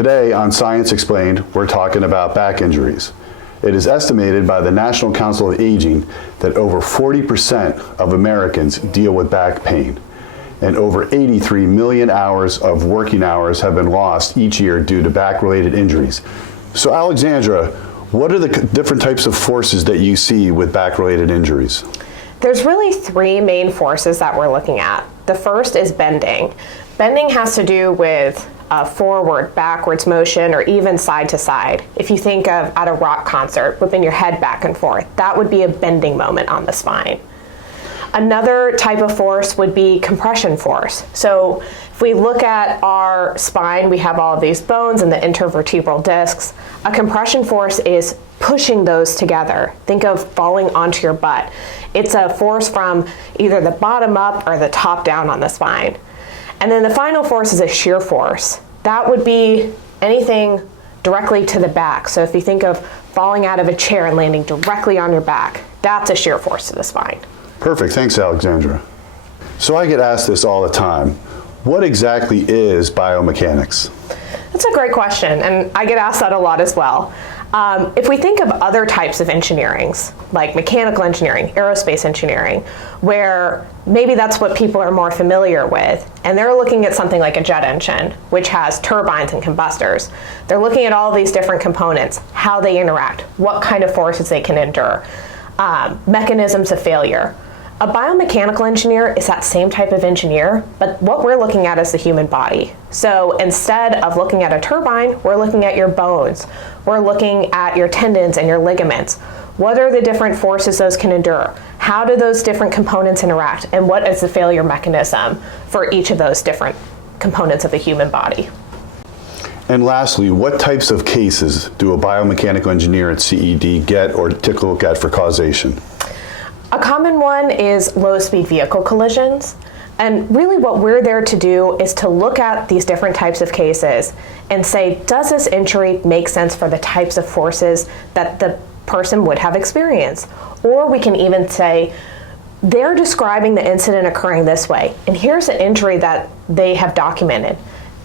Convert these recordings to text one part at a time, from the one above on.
Today on Science Explained, we're talking about back injuries. It is estimated by the National Council of Aging that over 40% of Americans deal with back pain, and over 83 million hours of working hours have been lost each year due to back-related injuries. So Alexandra, what are the different types of forces that you see with back-related injuries? There's really three main forces that we're looking at. The first is bending. Bending has to do with forward, backwards motion, or even side to side. If you think of at a rock concert, whipping your head back and forth, that would be a bending moment on the spine. Another type of force would be compression force. So if we look at our spine, we have all of these bones and the intervertebral discs. A compression force is pushing those together. Think of falling onto your butt. It's a force from either the bottom up or the top down on the spine. And then the final force is a shear force. That would be anything directly to the back. So if you think of falling out of a chair and landing directly on your back, that's a shear force to the spine. Perfect, thanks Alexandra. So I get asked this all the time. What exactly is biomechanics? That's a great question, and I get asked that a lot as well. If we think of other types of engineerings, like mechanical engineering, aerospace engineering, where maybe that's what people are more familiar with, and they're looking at something like a jet engine, which has turbines and combustors. They're looking at all these different components, how they interact, what kind of forces they can endure, mechanisms of failure. A biomechanical engineer is that same type of engineer, but what we're looking at is the human body. So instead of looking at a turbine, we're looking at your bones. We're looking at your tendons and your ligaments. What are the different forces those can endure? How do those different components interact? And what is the failure mechanism for each of those different components of the human body? And lastly, what types of cases do a biomechanical engineer at CED get or take a look at for causation? A common one is low-speed vehicle collisions. And really what we're there to do is to look at these different types of cases and say, does this injury make sense for the types of forces that the person would have experienced? Or we can even say, they're describing the incident occurring this way, and here's an injury that they have documented.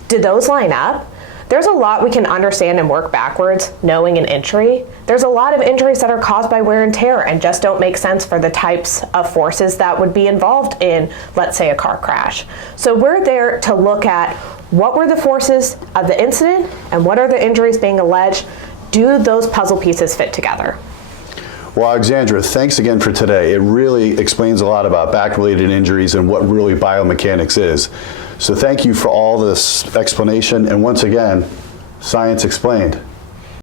Do those line up? There's a lot we can understand and work backwards, knowing an injury. There's a lot of injuries that are caused by wear and tear and just don't make sense for the types of forces that would be involved in, let's say, a car crash. So we're there to look at what were the forces of the incident and what are the injuries being alleged. Do those puzzle pieces fit together? Well, Alexandra, thanks again for today. It really explains a lot about back-related injuries and what really biomechanics is. So thank you for all this explanation, and once again, Science Explained.